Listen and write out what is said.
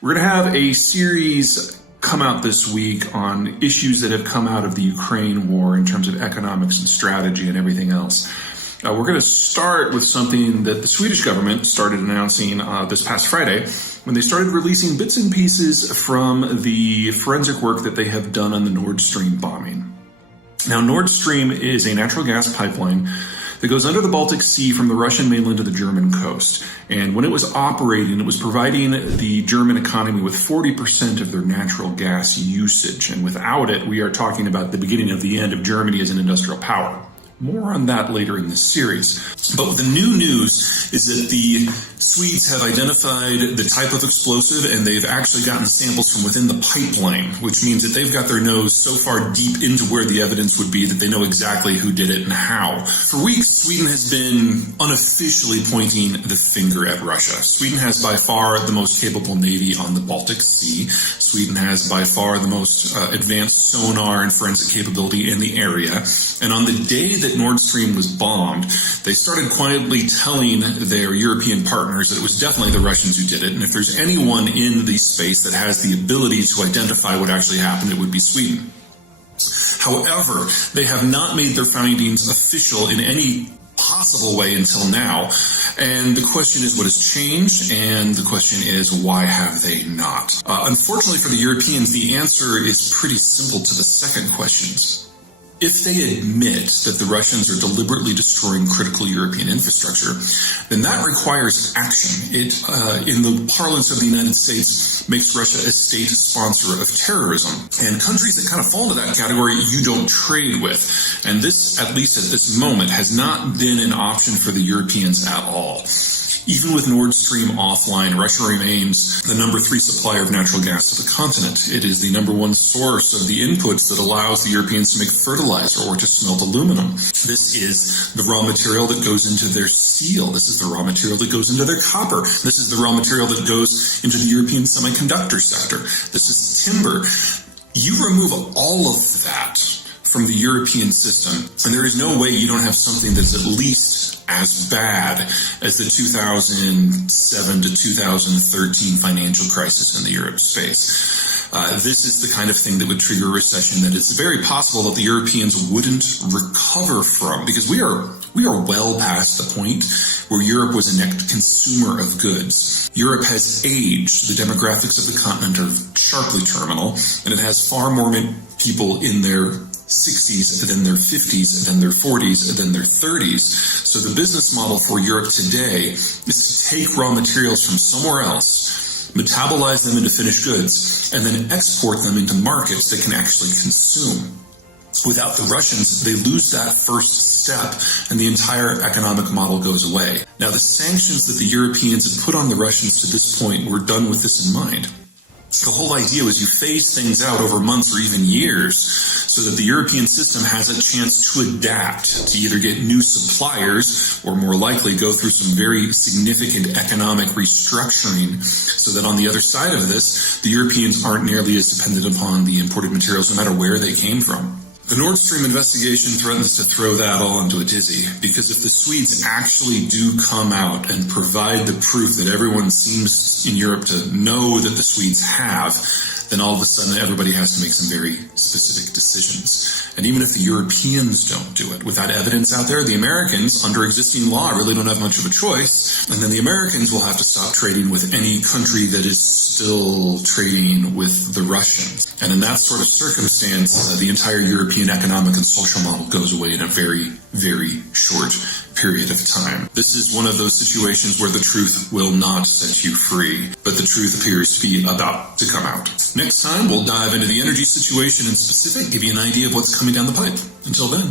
We're going to have a series come out this week on issues that have come out of the Ukraine war in terms of economics and strategy and everything else. We're going to start with something that the Swedish government started announcing this past Friday when they started releasing bits and pieces from the forensic work that they have done on the Nord Stream bombing. Now, Nord Stream is a natural gas pipeline that goes under the Baltic Sea from the Russian mainland to the German coast. And when it was operating, it was providing the German economy with 40% of their natural gas usage. And without it, we are talking about the beginning of the end of Germany as an industrial power. More on that later in this series. But the new news is that the Swedes have identified the type of explosive and they've actually gotten samples from within the pipeline, which means that they've got their nose so far deep into where the evidence would be that they know exactly who did it and how. For weeks, Sweden has been unofficially pointing the finger at Russia. Sweden has by far the most capable navy on the Baltic Sea. Sweden has by far the most advanced sonar and forensic capability in the area. And on the day that Nord Stream was bombed, they started quietly telling their European partners that it was definitely the Russians who did it. And if there's anyone in the space that has the ability to identify what actually happened, it would be Sweden. However, they have not made their findings official in any possible way until now. And the question is, what has changed? And the question is, why have they not? Unfortunately for the Europeans, the answer is pretty simple to the second questions. If they admit that the Russians are deliberately destroying critical European infrastructure, then that requires action. It, in the parlance of the United States, makes Russia a state sponsor of terrorism. And countries that kind of fall into that category, you don't trade with. And this, at least at this moment, has not been an option for the Europeans at all. Even with Nord Stream offline, Russia remains the number 3 supplier of natural gas to the continent. It is the number 1 source of the inputs that allows the Europeans to make fertilizer or to smelt aluminum. This is the raw material that goes into their steel. This is the raw material that goes into their copper. This is the raw material that goes into the European semiconductor sector. This is timber. You remove all of that from the European system, and there is no way you don't have something that's at least as bad as the 2007 to 2013 financial crisis in the Europe space. This is the kind of thing that would trigger a recession that it's very possible that the Europeans wouldn't recover from, because we are well past the point where Europe was a net consumer of goods. Europe has aged. The demographics of the continent are sharply terminal, and it has far more people in their 60s, than their 50s, than their 40s, than their 30s. So the business model for Europe today is to take raw materials from somewhere else, metabolize them into finished goods, and then export them into markets that can actually consume. Without the Russians, they lose that first step, and the entire economic model goes away. Now, the sanctions that the Europeans have put on the Russians to this point were done with this in mind. The whole idea was you phase things out over months or even years so that the European system has a chance to adapt, to either get new suppliers or more likely go through some very significant economic restructuring so that on the other side of this, the Europeans aren't nearly as dependent upon the imported materials no matter where they came from. The Nord Stream investigation threatens to throw that all into a tizzy, because if the Swedes actually do come out and provide the proof that everyone seems in Europe to know that the Swedes have, then all of a sudden everybody has to make some very specific decisions. And even if the Europeans don't do it, with that evidence out there, the Americans, under existing law, really don't have much of a choice. And then the Americans will have to stop trading with any country that is still trading with the Russians. And in that sort of circumstance, the entire European economic and social model goes away in a very, very short period of time. This is one of those situations where the truth will not set you free, but the truth appears to be about to come out. Next time, we'll dive into the energy situation in specific, give you an idea of what's coming down the pipe. Until then.